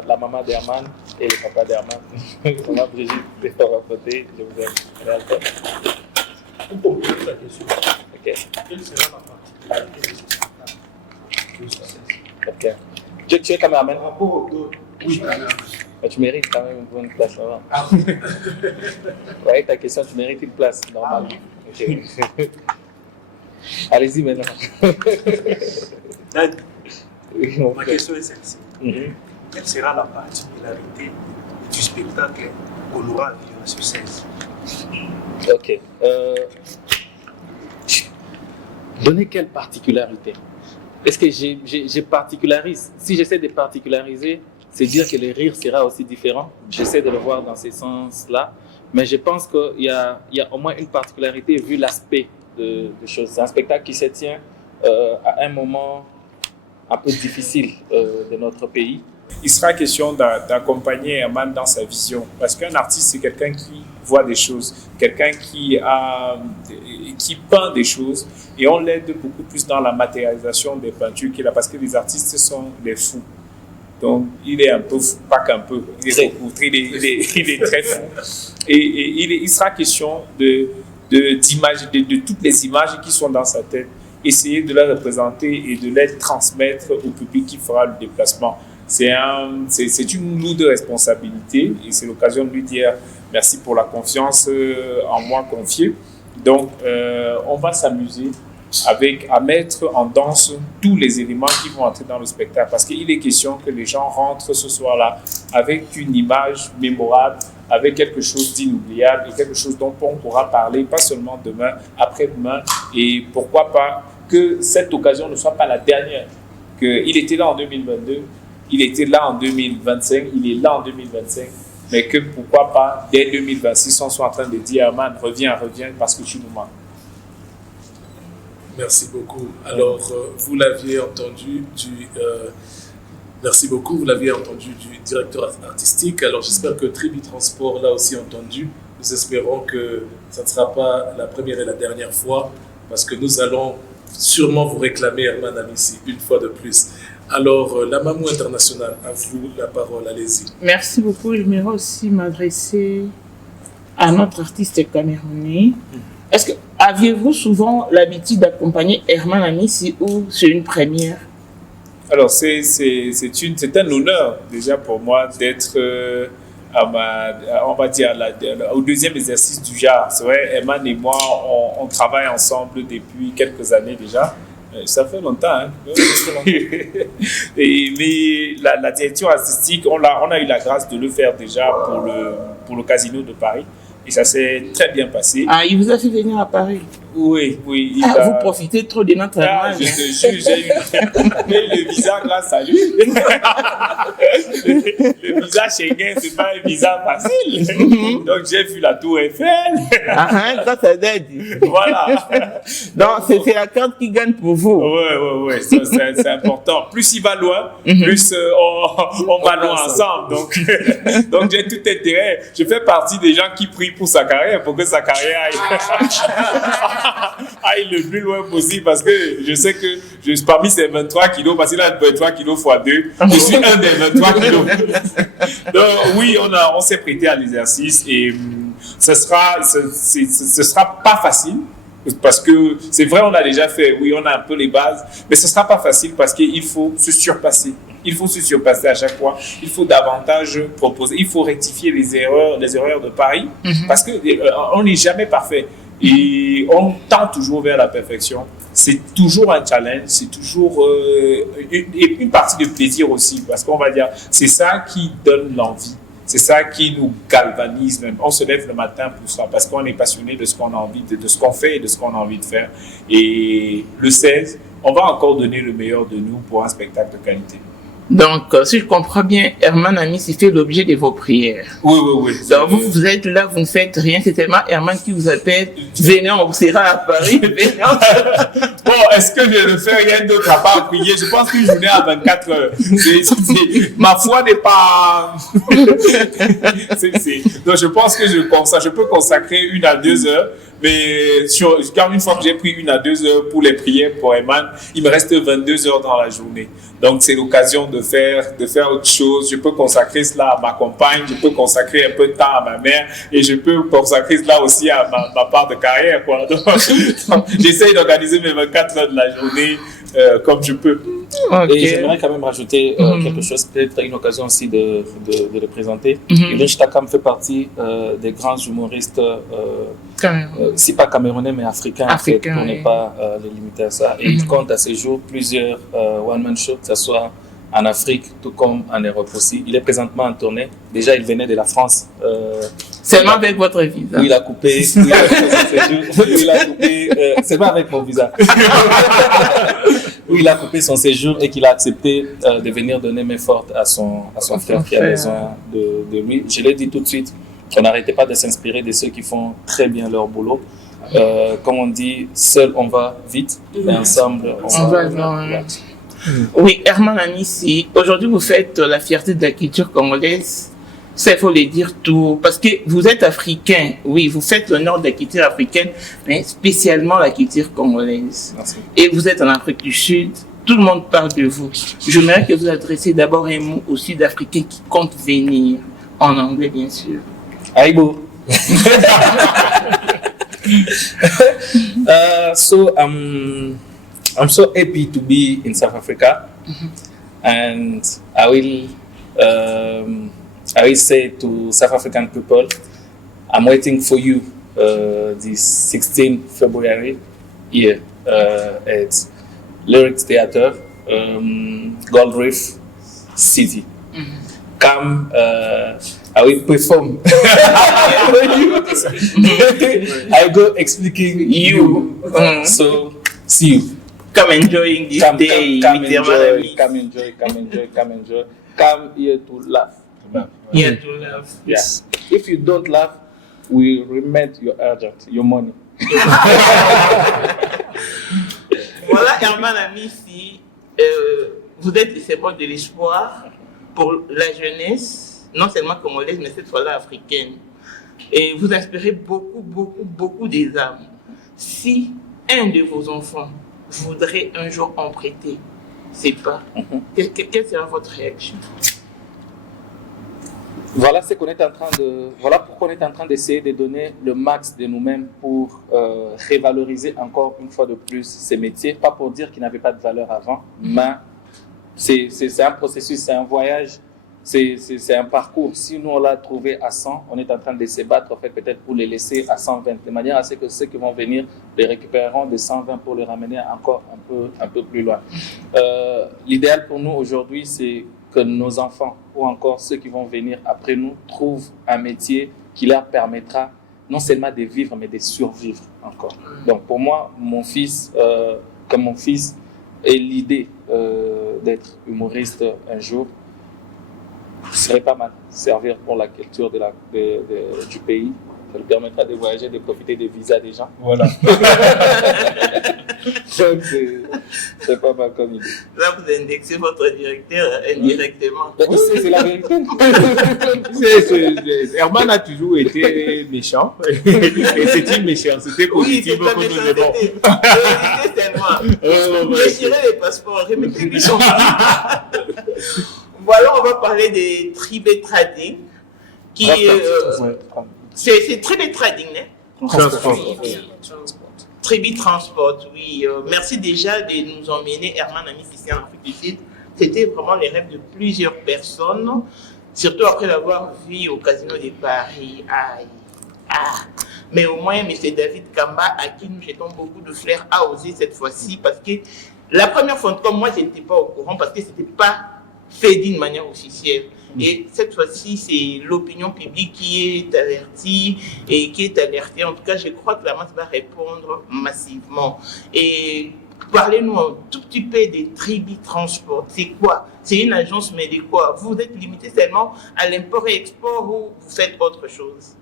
La maman d'Herman et le papa d'Herman. Maman Brigitte, des fois à côté, je vous aime. Pour compléter la question, quelle sera la partie Ok. Tu es caméraman? Par rapport aux deux, oui, mais tu mérites quand même une bonne place là-bas. Ah oui. Ouais, ta question, tu mérites une place, normalement. Ah, oui. Okay. Allez-y maintenant. Ma question est celle-ci. Quelle sera la particularité du spectacle qu'on aura vu sur 16? Ok. Donner quelle particularité? Est-ce que je particularise? Si j'essaie de particulariser, c'est dire que le rire sera aussi différent. J'essaie de le voir dans ce sens-là. Mais je pense qu'il y a au moins une particularité vu l'aspect de choses. C'est un spectacle qui se tient à un moment un peu difficile de notre pays. Il sera question d'accompagner Herman dans sa vision. Parce qu'un artiste, c'est quelqu'un qui voit des choses, quelqu'un qui peint des choses. Et on l'aide beaucoup plus dans la matérialisation des peintures qu'il a. Parce que les artistes sont des fous. Donc, il est un peu fou, pas qu'un peu. Il est beaucoup, il est très fou. Et il sera question de toutes les images qui sont dans sa tête. Essayer de les représenter et de les transmettre au public qui fera le déplacement. C'est une lourde responsabilité et c'est l'occasion de lui dire merci pour la confiance en moi confiée. Donc, on va s'amuser à mettre en danse tous les éléments qui vont entrer dans le spectacle parce qu'il est question que les gens rentrent ce soir-là avec une image mémorable, avec quelque chose d'inoubliable et quelque chose dont on pourra parler pas seulement demain, après-demain et pourquoi pas que cette occasion ne soit pas la dernière. Qu'il était là en 2022, il était là en 2025, il est là en 2025, mais que pourquoi pas, dès 2026, on soit en train de dire « Herman, reviens, parce que tu nous manques ». Merci beaucoup. Alors, vous l'aviez entendu merci beaucoup, vous l'aviez entendu du directeur artistique. Alors, j'espère que Tribi Transport l'a aussi entendu. Nous espérons que ça ne sera pas la première et la dernière fois, parce que nous allons sûrement vous réclamer Herman Amissi une fois de plus. Alors, la Mamou Internationale, à vous la parole, allez-y. Merci beaucoup. J'aimerais aussi m'adresser à notre artiste camerounais. Est-ce que aviez-vous souvent l'habitude d'accompagner Herman Amissi ou c'est une première? Alors, c'est un honneur déjà pour moi d'être, on va dire, au deuxième exercice du genre. C'est vrai, Herman et moi, on travaille ensemble depuis quelques années déjà. Ça fait longtemps, hein. Mais la direction artistique, on a eu la grâce de le faire déjà pour le Casino de Paris. Et ça s'est très bien passé. Ah, il vous a fait venir à Paris? Oui. Vous profitez trop de notre Herman. Je te jure, j'ai eu le visa grâce à lui. Le visa Schengen, c'est pas un visa facile. Donc j'ai vu la Tour Eiffel. Ça c'est dead. Voilà. Donc c'est la carte qui gagne pour vous. Oui. C'est important. Plus il va loin, plus on va loin ensemble. Donc j'ai tout intérêt. Je fais partie des gens qui prient pour sa carrière, pour que sa carrière aille le plus loin possible, parce que je sais que parmi ces 23 kilos, parce qu'il a 23 kilos x 2, je suis un des 23 kilos. Donc oui, on s'est prêté à l'exercice et ce sera pas facile. Parce que c'est vrai, on a déjà fait, oui, on a un peu les bases, mais ce ne sera pas facile parce qu'il faut se surpasser. Il faut se surpasser à chaque fois. Il faut davantage proposer. Il faut rectifier les erreurs de Paris parce qu'on n'est jamais parfait. Et on tend toujours vers la perfection. C'est toujours un challenge, c'est toujours une partie de plaisir aussi, parce qu'on va dire, c'est ça qui donne l'envie. C'est ça qui nous galvanise même. On se lève le matin pour ça, parce qu'on est passionné de ce qu'on a envie, de ce qu'on fait et de ce qu'on a envie de faire. Et le 16, on va encore donner le meilleur de nous pour un spectacle de qualité. Donc, si je comprends bien, Herman Amis, il fait l'objet de vos prières. Oui, oui, oui. Donc, vous êtes là, vous ne faites rien, c'est tellement Herman qui vous appelle, venez, on sera à Paris, venez. Bon, est-ce que je ne fais rien d'autre à part prier? Je pense qu'une journée à 24 heures, ma foi n'est pas... Donc, je pense que je peux consacrer 1 à 2 heures. Mais quand une fois que j'ai pris 1 à 2 heures pour les prières pour Herman, il me reste 22 heures dans la journée. Donc c'est l'occasion de faire autre chose. Je peux consacrer cela à ma compagne, je peux consacrer un peu de temps à ma mère et je peux consacrer cela aussi à ma part de carrière, quoi. Donc, j'essaye d'organiser mes 24 heures de la journée comme je peux. Okay. Et j'aimerais quand même rajouter quelque chose, peut-être une occasion aussi de le présenter. Idriss Takam fait partie des grands humoristes, si pas camerounais, mais africains, en fait, pour ne pas les limiter à ça. Et il compte à ce jour plusieurs one-man shows, que ce soit en Afrique, tout comme en Europe aussi. Il est présentement en tournée. Déjà, il venait de la France. Seulement avec votre visa. Où il a coupé. C'est pas avec mon visa. Où il a coupé son séjour et qu'il a accepté de venir donner main forte à son frère qui a besoin de lui. Je l'ai dit tout de suite, on n'arrêtait pas de s'inspirer de ceux qui font très bien leur boulot. Comme on dit, seul on va vite, mais ensemble on va loin. Oui, Herman Amis, aujourd'hui vous faites la fierté de la culture congolaise. Ça, il faut le dire tout, parce que vous êtes africain, oui, vous faites l'honneur de la culture africaine, mais spécialement la culture congolaise. Merci. Et vous êtes en Afrique du Sud, tout le monde parle de vous. J'aimerais que vous adressiez d'abord un mot aux Sud-Africains qui comptent venir, en anglais bien sûr. Aibo. So I'm so happy to be in South Africa, and I will say to South African people, I'm waiting for you this 16th February here at Lyrics Theatre, Gold Reef City. Come, I will perform. I go explicating you. So, see you. Come enjoying this day. Come enjoy. Come here to laugh. Here to laugh. Yes. Yeah. If you don't laugh, we remit your urgent, your money. Voilà, Herman Amis, vous êtes le symbole de l'espoir pour la jeunesse, non seulement congolaise, mais cette fois-là africaine. Et vous inspirez beaucoup des âmes. Si un de vos enfants voudrait un jour en prêter, c'est pas. Quelle sera votre réaction? Voilà pourquoi on est en train d'essayer de donner le max de nous-mêmes pour revaloriser encore une fois de plus ces métiers. Pas pour dire qu'ils n'avaient pas de valeur avant, mais c'est un processus, c'est un voyage, c'est un parcours. Si nous on l'a trouvé à 100, on est en train de se battre en fait, peut-être pour les laisser à 120, de manière à ce que ceux qui vont venir les récupéreront de 120 pour les ramener encore un peu plus loin. L'idéal pour nous aujourd'hui, c'est que nos enfants ou encore ceux qui vont venir après nous trouvent un métier qui leur permettra non seulement de vivre, mais de survivre encore. Donc pour moi, mon fils et l'idée d'être humoriste un jour, ce serait pas mal. Servir pour la culture du pays. Ça lui permettra de voyager, de profiter des visas des gens. Voilà. C'est pas mal comme idée. Là, vous indexez votre directeur indirectement. Oui, c'est la vérité. Herman a toujours été méchant. Et c'est une méchanceté positive pour nous les bons. C'est tellement. Retirez les passeports, remettez les gens. Voilà, on va parler des tribés trading. C'est tribé trading, hein? Transport. Tribi Transport, oui. Merci déjà de nous emmener, Herman Amis, ici en Afrique du Sud. C'était vraiment les rêves de plusieurs personnes, surtout après l'avoir vu au Casino de Paris. Mais au moins, M. David Kamba, à qui nous jetons beaucoup de fleurs, a osé cette fois-ci, parce que la première fois, comme moi, je n'étais pas au courant, parce que ce n'était pas fait d'une manière officielle. Et cette fois-ci, c'est l'opinion publique qui est avertie et qui est alertée. En tout cas, je crois que la masse va répondre massivement. Et Parlez-nous un tout petit peu des Tribi Transport. C'est quoi? C'est une agence, mais de quoi? Vous êtes limité seulement à l'import et export ou vous faites autre chose?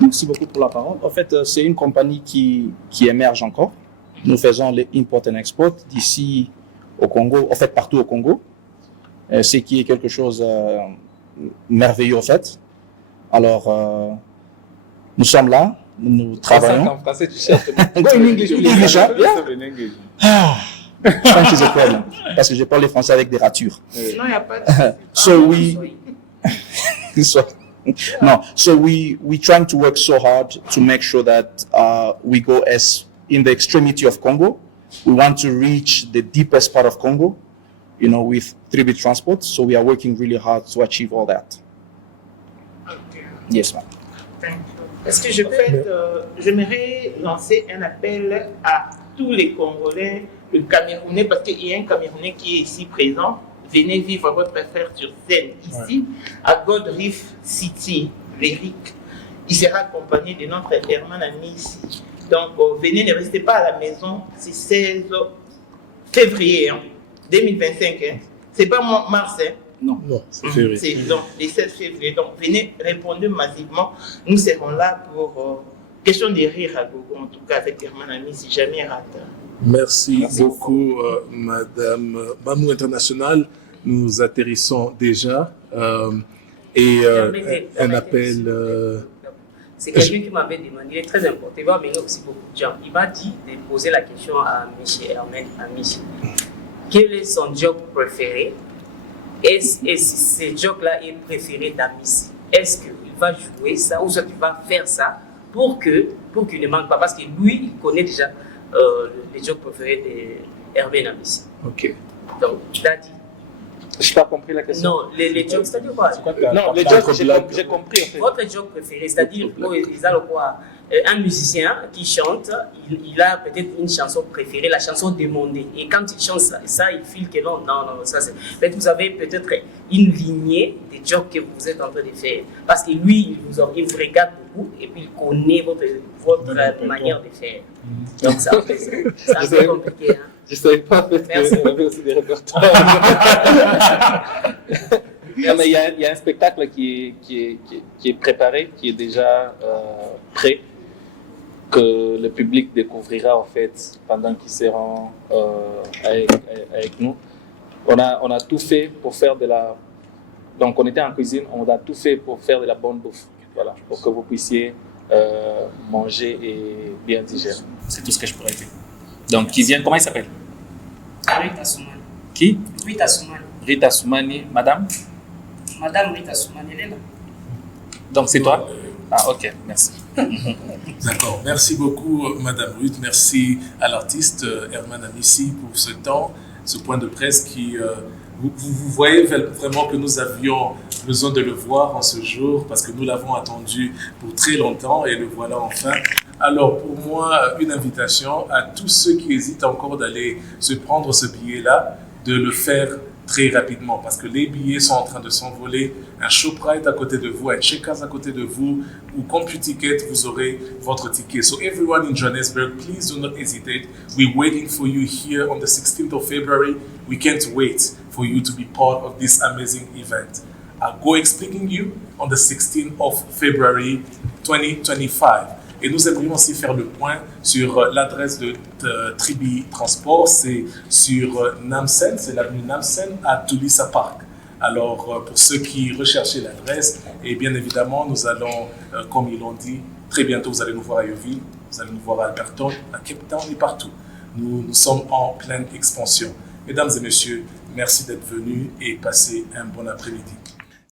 Merci beaucoup pour la parole. En fait, c'est une compagnie qui émerge encore. Nous faisons les import and export d'ici au Congo, en fait partout au Congo, ce qui est quelque chose merveilleux en fait. Alors, nous sommes là, nous travaillons. En français, tu cherches. Go in English, English, huh? Yeah. French is a problem, parce que je parle le français avec des ratures. Sinon, il n'y a pas de... So we trying to work so hard to make sure that we go as in the extremity of Congo. We want to reach the deepest part of Congo, you know, with 3B Transport. So we are working really hard to achieve all that. Okay. Yes, ma'am. Est-ce que j'aimerais lancer un appel à tous les Congolais, le Camerounais, parce qu'il y a un Camerounais qui est ici présent. Venez vivre votre affaire sur scène ici, à God Reef City, l'Éric. Il sera accompagné de notre Herman ami ici. Donc, venez, ne restez pas à la maison. C'est 16 février 2025. Hein. C'est pas mars. Hein. Non, c'est février. C'est donc les 16 février. Donc, venez, répondez massivement. Nous serons là pour question de rire à gogo, en tout cas avec Herman ami, si jamais rate. Merci beaucoup, Madame Mamou International. Nous atterrissons déjà et un appel. C'est quelqu'un qui m'avait demandé, il est très important, il va amener aussi beaucoup de gens. Il m'a dit de poser la question à M. Herman Amici. Quel est son job préféré? Et ce job-là est préféré d'Amici. Est-ce qu'il va jouer ça ou soit il va faire ça pour qu'il ne manque pas? Parce que lui, il connaît déjà les jobs préférés de Herman Amici. Ok. Donc, Daddy. Je n'ai pas compris la question. Non, les jobs, c'est-à-dire quoi? Non, les jobs, j'ai compris en fait. Votre job préféré, c'est-à-dire quoi? Un musicien qui chante, il a peut-être une chanson préférée, la chanson demandée. Et quand il chante ça il file que non, ça c'est... Peut-être vous avez peut-être une lignée des jobs que vous êtes en train de faire. Parce que lui, il vous regarde beaucoup et puis il connaît votre manière de faire. Donc c'est un peu compliqué. Hein? Je ne savais pas en fait qu'il y avait aussi des répertoires. Non, mais il y a un spectacle qui est préparé, qui est déjà prêt, que le public découvrira en fait pendant qu'ils seront avec nous. On a tout fait pour faire de la... Donc on était en cuisine, on a tout fait pour faire de la bonne bouffe, voilà, pour que vous puissiez manger et bien digérer. C'est tout ce que je pourrais dire. Donc qui vient, comment il s'appelle? Rita Soumani. Qui? Rita Soumani. Rita Soumani, madame? Madame Rita Soumani, elle est là. Donc c'est toi? Ah ok, merci. D'accord, merci beaucoup Madame Ruth, merci à l'artiste Herman Amici pour ce temps, ce point de presse qui... Vous voyez vraiment que nous avions besoin de le voir en ce jour parce que nous l'avons attendu pour très longtemps et le voilà enfin. Alors pour moi, une invitation à tous ceux qui hésitent encore d'aller se prendre ce billet-là, de le faire très rapidement parce que les billets sont en train de s'envoler. Un Shoprite à côté de vous, un Checkers à côté de vous ou CompuTicket, vous aurez votre ticket. So everyone in Johannesburg, please do not hesitate. We're waiting for you here on the 16th of February. We can't wait for you to be part of this amazing event. I'll go explaining you on the 16th of February 2025. Et nous aimerions aussi faire le point sur l'adresse de Tribi Transport. C'est sur Namsen, c'est l'avenue Namsen à Tulisa Park. Alors, pour ceux qui recherchaient l'adresse, et bien évidemment, nous allons, comme ils l'ont dit, très bientôt, vous allez nous voir à Yeovil, vous allez nous voir à Alberton, à Cape Town et partout. Nous sommes en pleine expansion. Mesdames et messieurs, merci d'être venus et passez un bon après-midi.